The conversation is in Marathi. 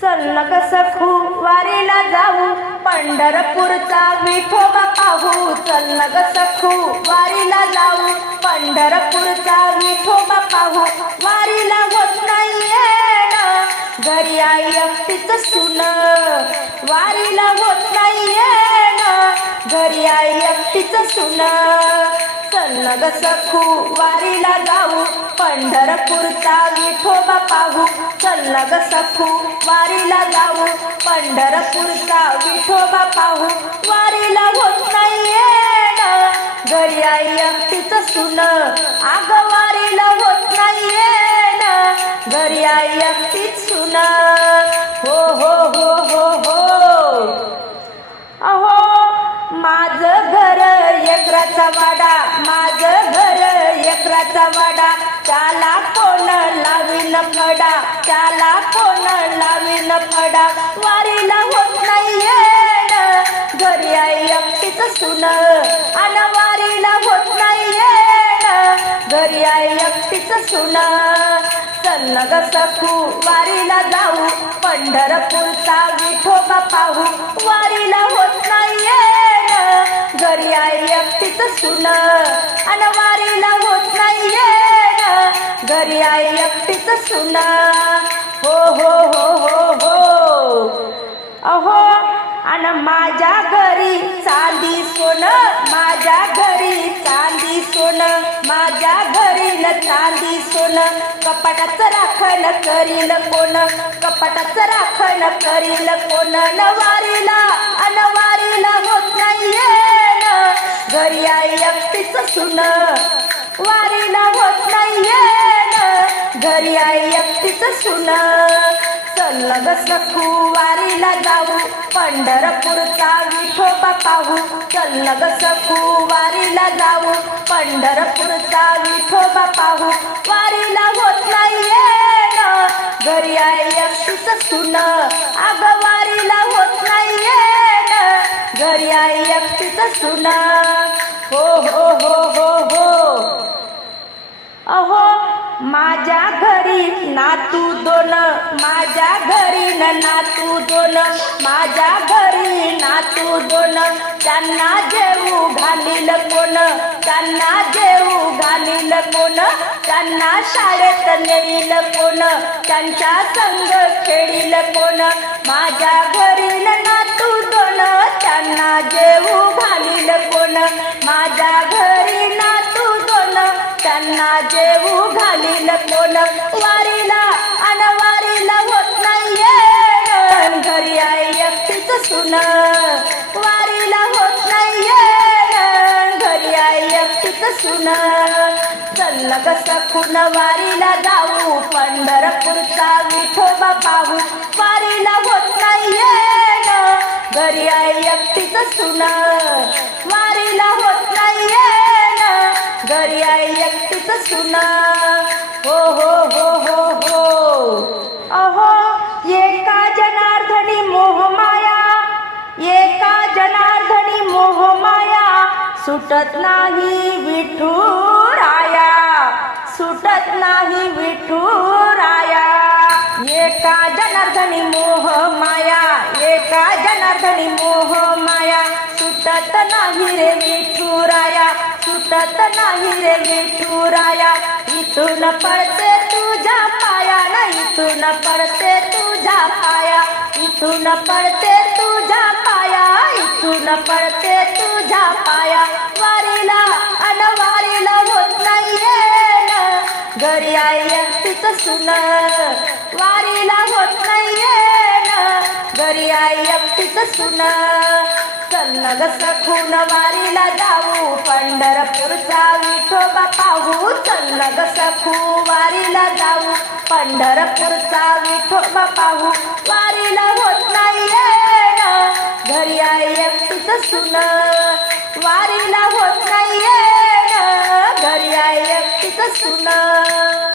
चल ग सखू वारीला जाऊ. पंढरपूरचा विठोबा पाहू. चल ग सखू वारीला जाऊ. पंढरपूरचा विठोबा पाहू. वारीला होत नाही ना. घरी आई एकटीच सुन. वारीला होत नाही ना. घरी आई एकटीच सुन. चल ग सखू वारीला जाऊ. पंढरपूरचा विठोबा पाहू चल ग सखू वारीला जाऊ. पंढरपूरचा विठोबा पाहू वारीला होत नाही घरी आई एकटीच सुन आग वारीला होत नाही घरी आई एकटीच सुन. हो हो हो हो हो. अहो माझ घर एकराचा लावीन वारीला होत नाहीये ना घरी आई एकटीच सुन अन वारीला होत नाहीये ना घरी आई एकटीच सुन चल ग सखू वारीला जाऊ. पंढरपूरचा विठोबा पाहू. वारीला होत नाहीये ना घरी आई एकटीच सुन अन वारीला होत नाहीये ना घरी आई एकटीच सुन हो हो हो. अहो अन माझ्या घरी चांदी सोन माझ्या घरी चांदी सोन माझ्या घरी न चांदी सोन. कपाटाचं राखण करील कोण? कपाटाचं राखण करील कोण? नवारीला अनवारीला होत नाहीये घरी आई एकटीच सुन वारीला होत नाहीये घरी आई एकटीच सुन. चल ग जाऊ पंढरपूरचा विठोबा पाहू. चल ग जाऊ पंढरपूरचा विठोबा पाहू. वारीला होत नाहीये ना घरी आई एकटीच सुन. अग वारीला होत नाहीये ना घरी आई एकटीच सुन. हो हो हो हो हो. अहो माझ्या घरी नातू दोन माझ्या घरी नातू दोन माझ्या घरी नातू दोन. त्यांना जेऊ घालील कोण? त्यांना जेऊ घालील कोण? त्यांना शाळेत नेईल कोण? त्यांच्या संग खेळील कोण? माझ्या घरी जेऊ घालील कोण वारीला अन वारीला होत नाहीये. घरी आई एकटीच सुन. वारीला होत नाहीये. घरी आई एकटीच सुन. चल ग सखून वारीला जाऊ. पंढरपूरचा विठोबा पाहू. वारीला होत नाहीये. घरी आई एकटीच सुन. वारीला होत एकटीच सुना. हो हो हो हो हो. अहो एका जनार्दनी मोहमाया एका जनार्दनी मोहमाया सुटत नाही विठुराया सुटत नाही विठुराया एका जनार्दनी मोहमाया एका जनार्दनी मोहमाया सुटत नाही रे विठुराया सुटत नाही रे विठुराया इथून पडते तुझ्या पाया ना इथून पडते तुझ्या पाया. इथून पडते तुझ्या पाया इथून पडते तुझ्या पाया. वारीला अन वारीला होत नाहीये ना. घरी आई एकटीच सुन. वारीला होत नाहीये ना. घरी आई एकटीच सुन. सन्नग सखून वारीला जाऊ पंढरपूरचा विठोबा पाहू. सन्नग सखू वारीला जाऊ पंढरपूरचा विठोबा पाहू. वारीला होत नाहीये ना घरी आई एकटीच सुन. वारीला होत नाहीये ना घरी आई एकटीच सुन.